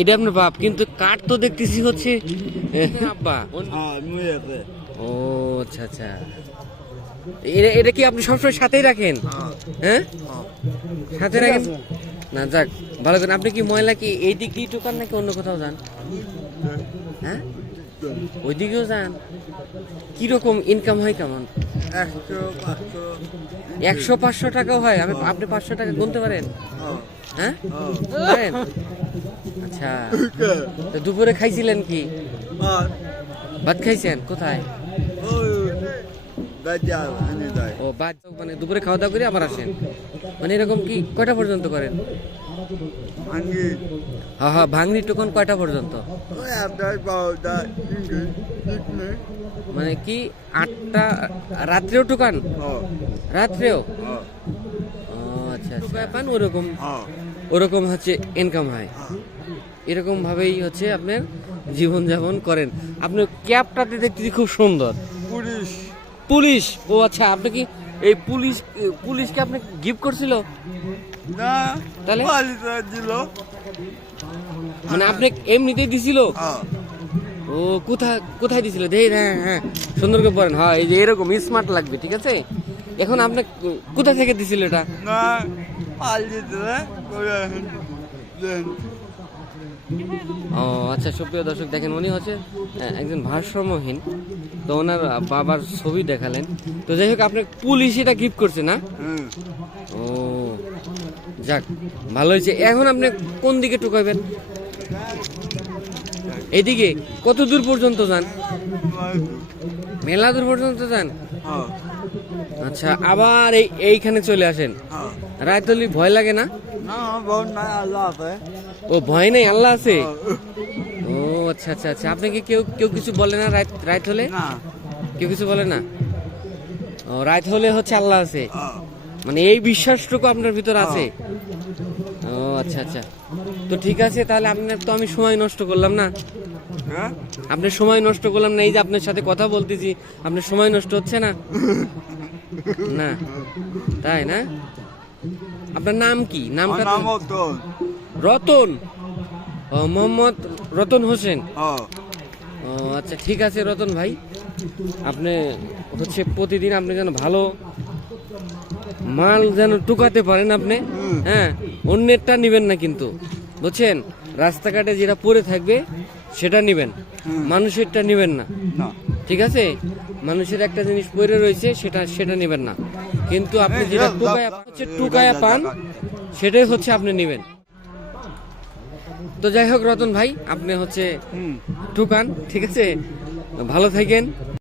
এটা আপনার বাপ, কিন্তু কাঠ তো দেখতেছি হচ্ছে আব্বা। ও আচ্ছা আচ্ছা, এটা কি আপনি সবসময় সাথেই রাখেন? হ্যাঁ, সাথে রাখেন না। যাক, ভালো করেন। আপনি কি ময়লা কি এই দিক দিয়ে টোকান নাকি অন্য কোথাও যান? হ্যাঁ, ওইদিকেও যান। কিরকম ইনকাম হয় কেমন? 100-500 টাকাও হয়? আপনি 500 টাকা গুনতে পারেন? হ্যাঁ, পারেন? আচ্ছা, তো দুপুরে খাইছিলেন কি? ভাত খাইছেন কোথায়? ও বাদ, মানে দুপুরে খাওয়া দাওয়া করে আবার আসেন, মানে এরকম কি কয়টা পর্যন্ত করেন? হ্যাঁ হ্যাঁ, ভাঙড়ি টোকন কয়টা পর্যন্ত? মানে কি 8টা রাত্রেও টোকান? রাত্রেও? ও আচ্ছা আচ্ছা, পান ওরকম, ওরকম হচ্ছে ইনকাম হয়। এরকম ভাবেই হচ্ছে আপনার জীবনযাপন করেন। আপনার ক্যাবটাতে দেখতেছি খুব সুন্দর। পুলিশ। পুলিশ? ও আচ্ছা, আপনি কি এই পুলিশকে আপনি গিফট করছিল? না, তাহলে দিল। মানে আপনি এমনিতেই দিছিল? ও কোথায় কোথায় দিছিল? দেখি। হ্যাঁ হ্যাঁ, সুন্দর করে পড়েন। হ্যাঁ, এই যে এরকম স্মার্ট লাগবে, ঠিক আছে। এখন আপনি কোথা থেকে দিছিল এটা? না, ও আচ্ছা, সুপ্রিয় দর্শক দেখেন, উনি হচ্ছে একজন ভারসাম্যহীন। তো ওনার বাবার ছবি দেখালেন। তো যাই হোক, আপনি পুলিশ এটা গিফট করছে না? ও যাক, ভালো হয়েছে। এখন আপনি কোন দিকে টোকাইবেন? এইদিকে? কত দূর পর্যন্ত যান? মেলা দূর পর্যন্ত যান? আচ্ছা, আবার এইখানে চলে আসেন। রাত হলে ভয় লাগে না? ও ভয় নেই, আল্লাহ আছে। ও আচ্ছা আচ্ছা আচ্ছা, আপনাকে কেউ কেউ কিছু বলে না রাত হলে? কেউ কিছু বলে না? ও, রাত হলে হচ্ছে আল্লাহ আছে, মানে এই বিশ্বাসটুকু আপনার ভিতর আছে। ও আচ্ছা আচ্ছা, তো ঠিক আছে। তাহলে আপনার তো আমি সময় নষ্ট করলাম না? আপনার সময় নষ্ট করলাম না? এই যে আপনার সাথে কথা বলতেছি, আপনার সময় নষ্ট হচ্ছে না? না, তাই না? আপনার নাম কি? নামটা? রতন? ও, মোহাম্মদ রতন হোসেন। ও আচ্ছা, ঠিক আছে রতন ভাই, আপনি হচ্ছে প্রতিদিন আপনি যেন ভালো মাল যেন টুকাতে পারেন আপনি। হ্যাঁ, অন্যেরটা নিবেন না কিন্তু, বুঝছেন? রাস্তাঘাটে যেটা পড়ে থাকবে সেটা নিবেন, মানুষেরটা নিবেন না, ঠিক আছে? মানুষের একটা জিনিস পড়ে রয়েছে, সেটা নিবেন না, কিন্তু আপনি যেটা টুকায়া পান সেটাই হচ্ছে আপনি নিবেন। তো যাই হোক রতন ভাই, আপনি হচ্ছে টুকান, ঠিক আছে? ভালো থাকেন।